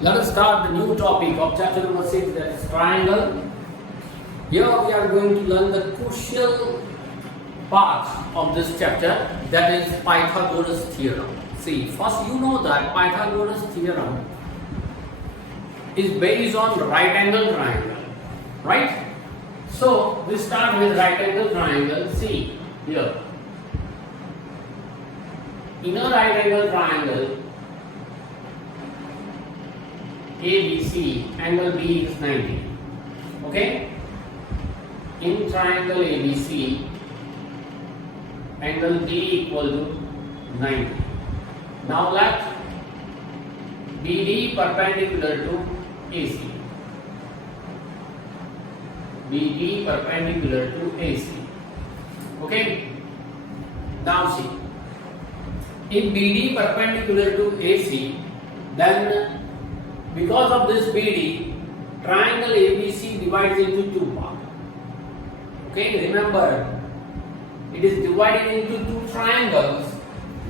Let us start the new topic of chapter number 6, that is triangle. Here we are going to learn the crucial part of this chapter, that is Pythagoras theorem. See, first you know that Pythagoras theorem is based on right angle triangle, right? So we start with right angle triangle. See here, in a right angle triangle ABC, angle B is 90. Okay? In triangle ABC, angle B equal to 90. Now let BD perpendicular to AC. BD perpendicular to AC. Okay? Now see, if BD perpendicular to AC, then because of this BD, triangle ABC divides into two parts. Okay, remember, it is divided into two triangles,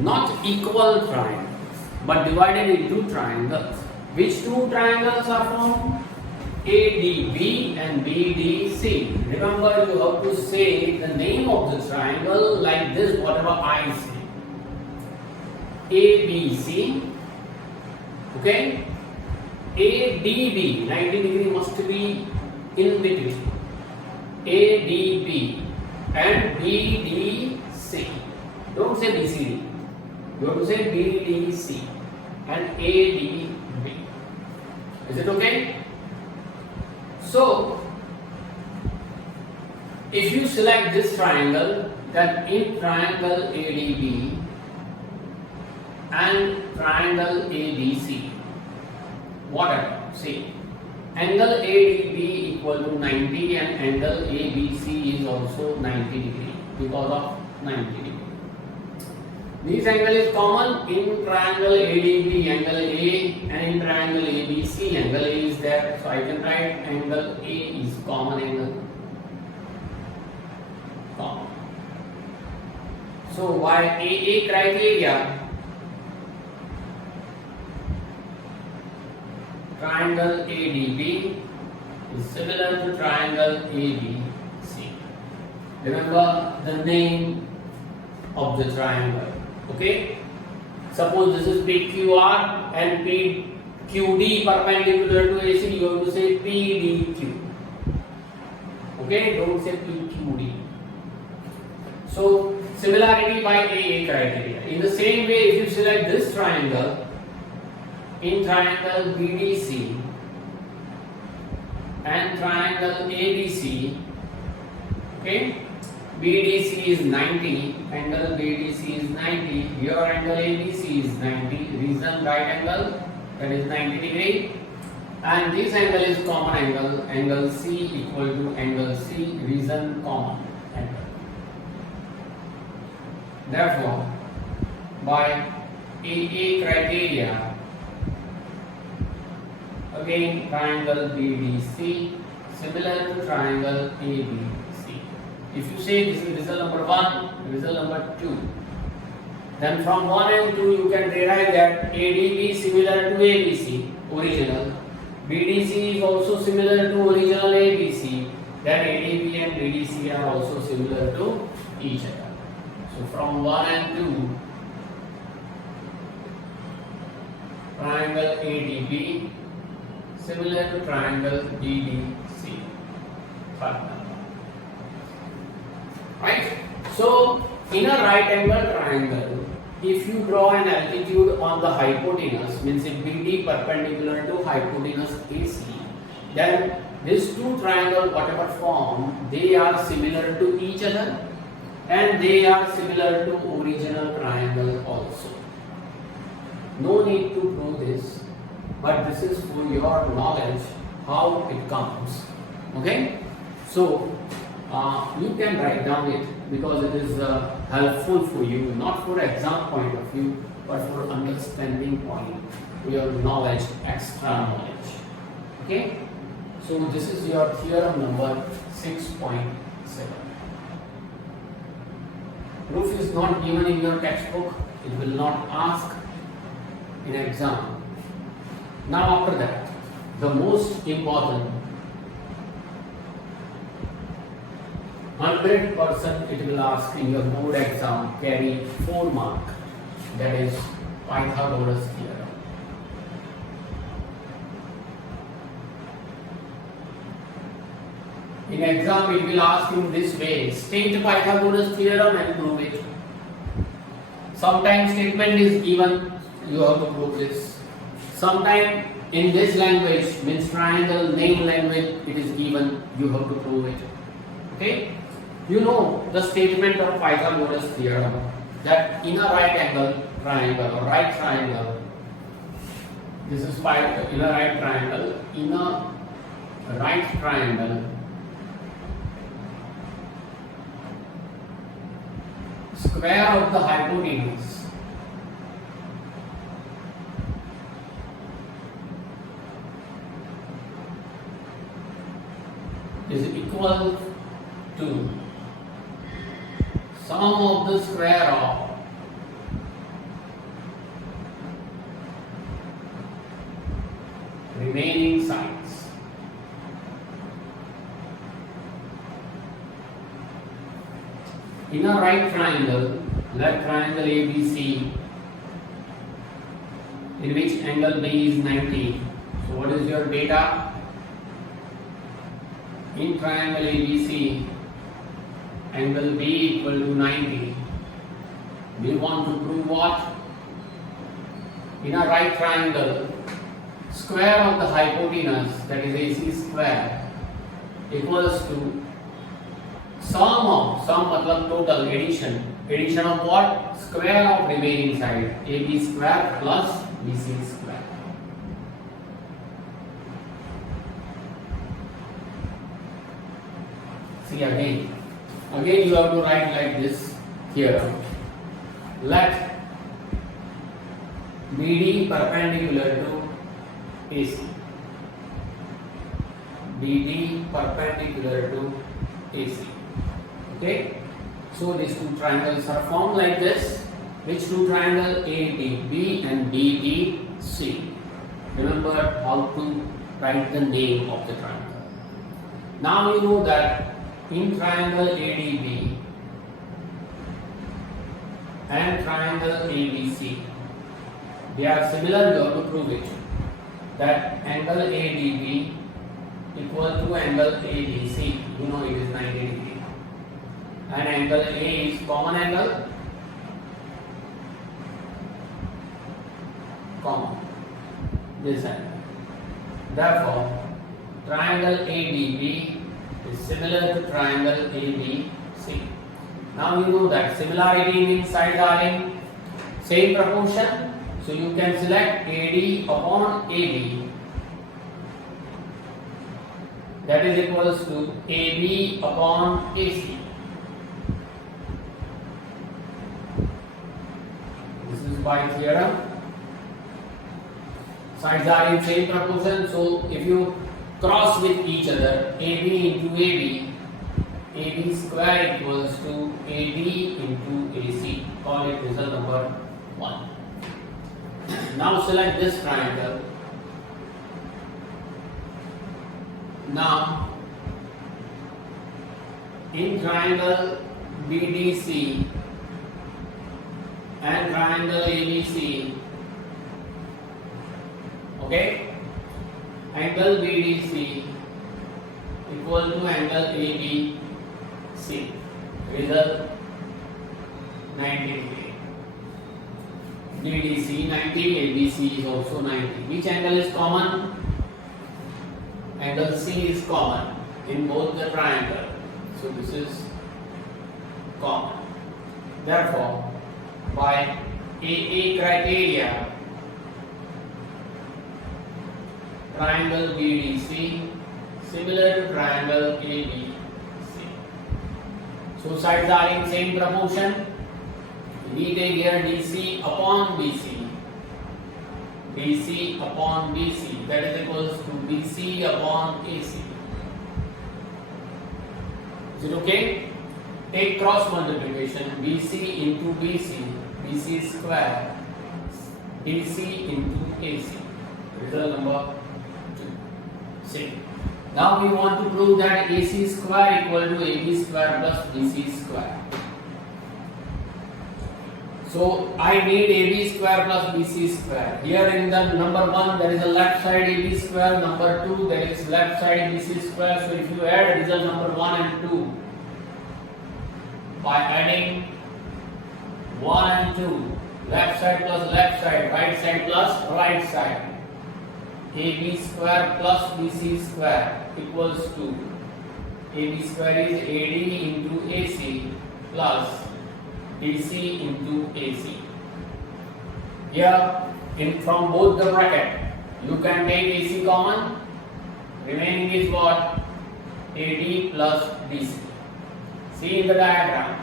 not equal triangles, but divided into triangles. Which two triangles are formed? ADB and BDC. Remember, you have to say the name of the triangle like this, whatever I say. ABC, okay? ADB, 90 degree must be in between. ADB and BDC. Don't say BCD. You have to say BDC and ADB. Is it okay? So, if you select this triangle, then in triangle ADB and triangle ABC, whatever, see, angle ADB equal to 90 and angle ABC is also 90 degree because of 90 degree. This angle is common in triangle ADB, angle A, and in triangle ABC, angle A is there. So I can write angle A is common angle. Common. So by AA criteria, triangle ADB is similar to triangle ABC. Remember the name of the triangle. Okay? Suppose this is PQR and PQD perpendicular to AC, you have to say PDQ. Okay? Don't say PQD. So, similarity by AA criteria. In the same way, if you select this triangle, in triangle BDC and triangle ABC, okay, BDC is 90, angle BDC is 90, your angle ABC is 90, reason right angle, that is 90 degree, and this angle is common angle, angle C equal to angle C, reason common angle. Therefore, by AA criteria, again triangle BDC similar to triangle ABC. If you say this is result number 1, result number 2, then from 1 and 2 you can derive that ADB similar to ABC, original. BDC is also similar to original ABC. Then ADB and BDC are also similar to each other. So from 1 and 2, triangle ADB similar to triangle BDC. Right? So, in a right angle triangle, if you draw an altitude on the hypotenuse, means if BD perpendicular to hypotenuse AC, then these two triangles, whatever form, they are similar to each other and they are similar to original triangle also. No need to prove this, but this is for your knowledge how it comes. Okay? So, you can write down it because it is helpful for you, not for exam point of view, but for understanding point, your knowledge, extra knowledge. Okay? So this is your theorem number 6.7. Proof is not given in your textbook, it will not ask in exam. Now after that, the most important 100% it will ask in your board exam carry 4 mark, that is Pythagoras theorem. In exam it will ask in this way, state Pythagoras theorem and prove it. Sometimes statement is given, you have to prove this. Sometimes in this language, means triangle name language, it is given, you have to prove it. Okay? You know the statement of Pythagoras theorem that in a right angle triangle or right triangle, this is in a right triangle, in a right triangle, square of the hypotenuse is equal to sum of the square of remaining sides. In a right triangle, left triangle ABC, in which angle B is 90. So what is your data? In triangle ABC, angle B equal to 90. We want to prove what? In a right triangle, square of the hypotenuse, that is AC square, equals to sum matlab total, addition of what? Square of remaining side, AB square plus BC square. See again you have to write like this theorem. Let BD perpendicular to AC. BD perpendicular to AC. Okay? So these two triangles are formed like this. Which two triangles? ADB and DEC. Remember how to write the name of the triangle. Now you know that in triangle ADB and triangle ABC, they are similar, you have to prove it. That angle ADB equal to angle ABC, you know it is 90 degree. And angle A is common angle, common, this angle. Therefore, triangle ADB is similar to triangle ABC. Now you know that similarity means sides are in same proportion. So you can select AD upon AB. That is equals to AB upon AC. This is by theorem. Sides are in same proportion. So if you cross with each other, AB into AB, AB square equals to AD into AC. Call it result number 1. Now select this triangle. Now in triangle BDC and triangle ABC, okay, angle BDC equal to angle ABC, result 90 degree. BDC 90, ABC is also 90. Which angle is common? Angle C is common in both the triangle. So this is common. Therefore, by AA criteria, triangle BDC similar to triangle ABC. So sides are in same proportion. We take here DC upon BC. BC upon BC, that is equals to BC upon AC. Is it okay? Take cross multiplication, BC into BC, BC square, BC into AC. Result number 2. See. Now we want to prove that AC square equal to AB square plus BC square. So I need AB square plus BC square. Here in the number 1 there is a left side AB square, number 2 there is left side BC square. So if you add result number 1 and 2 by adding 1 and 2, left side plus left side, right side plus right side, AB square plus BC square equals to AB square is AD into AC plus DC into AC. Here from both the bracket you can take AC common, remaining is what? AD plus DC. See in the diagram,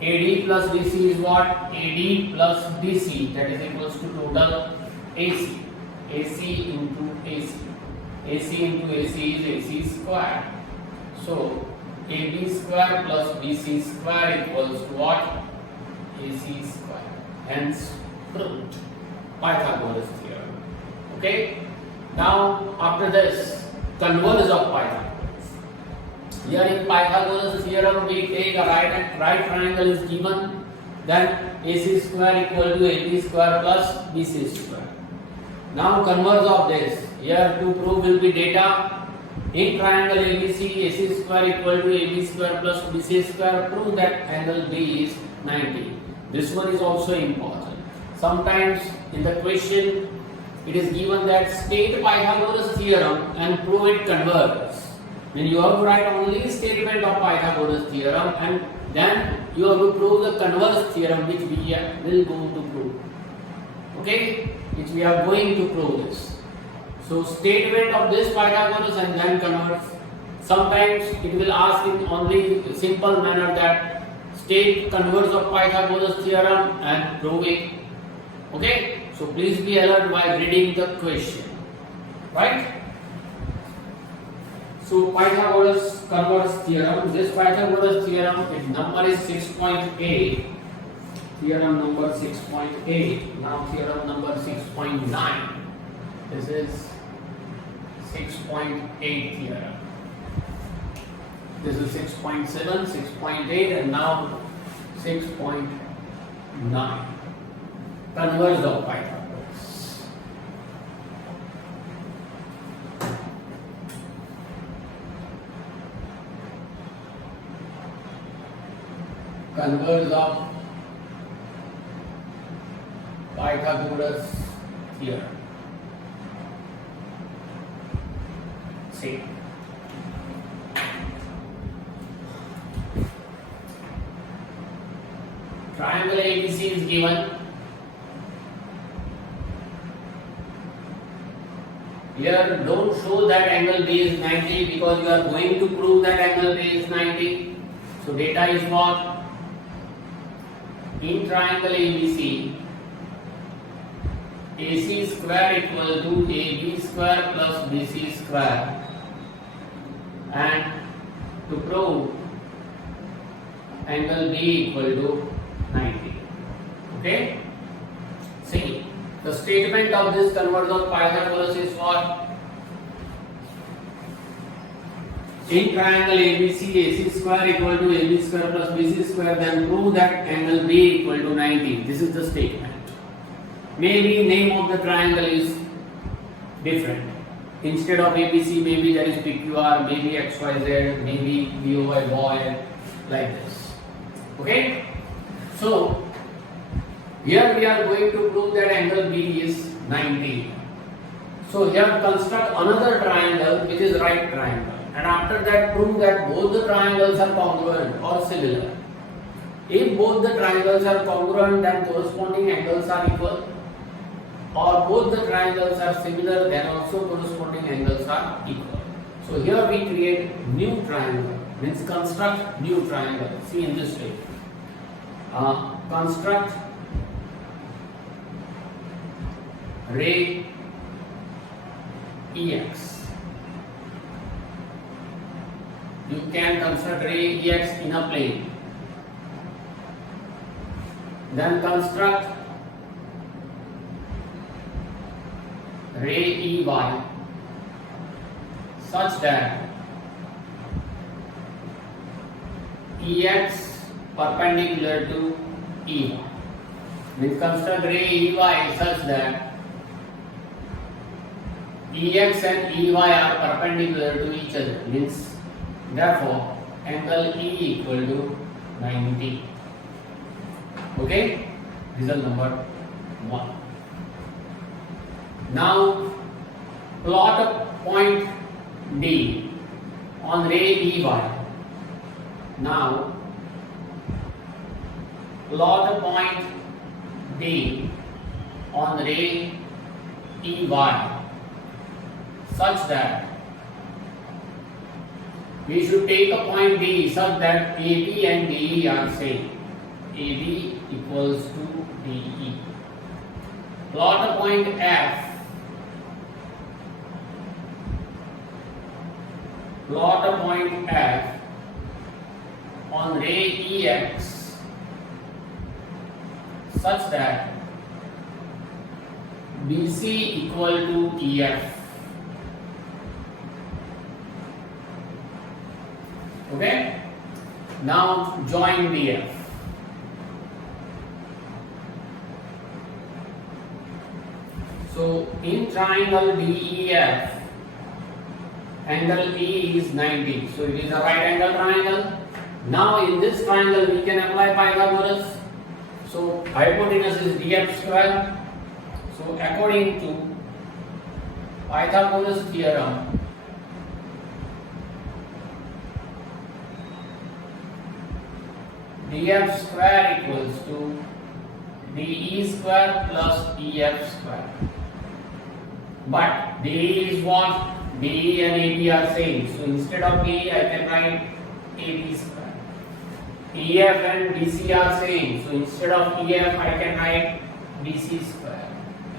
AD plus DC is what? AD plus DC, that is equals to total AC. AC into AC. AC into AC is AC square. So AB square plus BC square equals to what? AC square. Hence proved. Pythagoras theorem. Okay. Now after this, converse of Pythagoras. Here in Pythagoras theorem we take a right triangle is given, then AC square equal to AB square plus BC square. Now converse of this. Here to prove will be data. In triangle ABC, AC square equal to AB square plus BC square, prove that angle B is 90. This one is also important. Sometimes in the question it is given that state Pythagoras theorem and prove it converse. Then you have to write only statement of Pythagoras theorem and then you have to prove the converse theorem which we will go to prove. Okay? Which we are going to prove this. So statement of this Pythagoras and then converse. Sometimes it will ask in only simple manner that state converse of Pythagoras theorem and prove it. Okay? So please be alert while reading the question. Right? So Pythagoras converse theorem. This Pythagoras theorem, its number is 6.8. Theorem number 6.8. Now theorem number 6.9. This is 6.8 theorem. This is 6.7, 6.8 and now 6.9. Converse of Pythagoras. Converse of Pythagoras theorem. See. Triangle ABC is given. Here don't show that angle B is 90 because you are going to prove that angle B is 90. So data is what? In triangle ABC, AC square equal to AB square plus BC square, and to prove angle B equal to 90. Okay? See, the statement of this converse of Pythagoras is what? In triangle ABC, AC square equal to AB square plus BC square, then prove that angle B equal to 90. This is the statement. Maybe name of the triangle is different. Instead of ABC, maybe there is PQR, maybe XYZ, maybe BOY boy, like this. Okay? So, here we are going to prove that angle B is 90. So, here construct another triangle which is right triangle. And after that prove that both the triangles are congruent or similar. If both the triangles are congruent, then corresponding angles are equal. Or both the triangles are similar, then also corresponding angles are equal. So here we create new triangle, means construct new triangle. See in this way. Construct ray EX. You can construct ray EX in a plane. Then construct ray EY such that EX perpendicular to EY. Means construct ray EY such that EX and EY are perpendicular to each other. Means therefore angle E equal to 90. Okay, result number 1. Now plot a point D on ray EY. Now plot a point D on ray EY such that we should take a point D such that AB and DE are same. AB equals to DE. Plot a point F. Plot a point F on ray EX such that BC equal to EF. Okay? Now join DF. So in triangle DEF, angle E is 90. So it is a right angle triangle. Now in this triangle we can apply Pythagoras. So hypotenuse is DF square. So according to Pythagoras theorem, DF square equals to DE square plus EF square. But DE is what? DE and AB are same. So instead of DE I can write AB square. EF and DC are same. So instead of EF I can write DC square.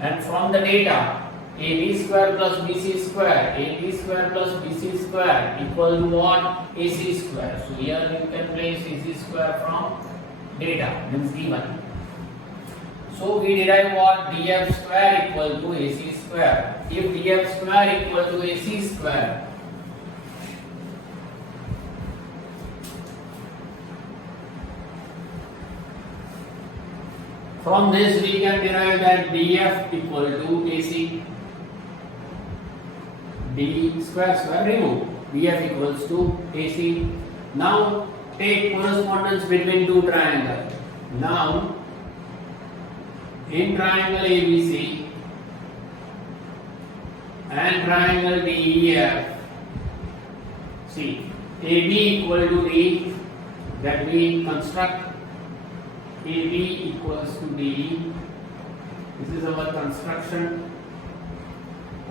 And from the data, AB square plus BC square, AB square plus BC square equal to what? AC square. So here you can place AC square from data, means given. So we derive what? DF square equal to AC square. If DF square equal to AC square, from this we can derive that DF equal to AC. D square remove. DF equals to AC. Now take correspondence between two triangles. Now in triangle ABC and triangle DEF, see AB equal to D, that we construct AB equals to DE. This is our construction.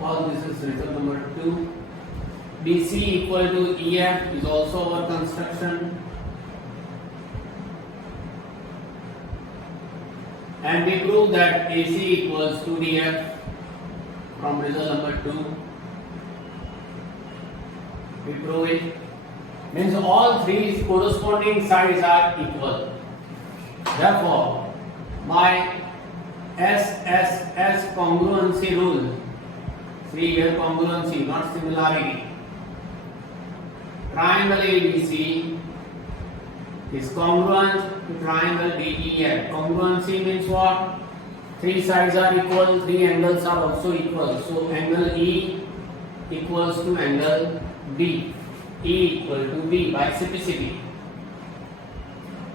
All this is result number 2. BC equal to EF is also our construction. And we prove that AC equals to DF from result number 2. We prove it. Means all three corresponding sides are equal. Therefore, my SSS congruency rule, see here congruency, not similarity. Triangle ABC is congruent to triangle DEF. Congruency means what? Three sides are equal, three angles are also equal. So angle E equals to angle B. E equal to B by specificity.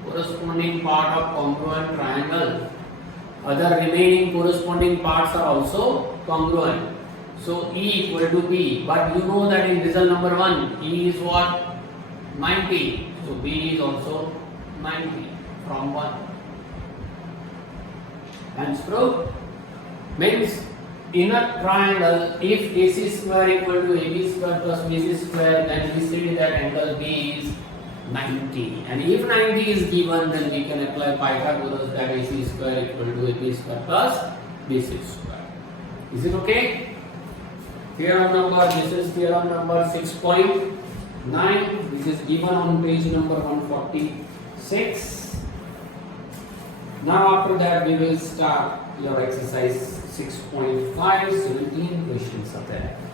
Corresponding part of congruent triangle. Other remaining corresponding parts are also congruent. So E equal to B. But you know that in result number 1, E is what? 90. So B is also 90 from 1. Hence proved. Means in a triangle, if AC square equal to AB square plus BC square, then we see that angle B is 90. And if 90 is given, then we can apply Pythagoras, that AC square equal to AB square plus BC square. Is it okay? Theorem number, this is theorem number 6.9. This is given on page number 146. Now after that we will start your exercise 6.5, 17 questions are there.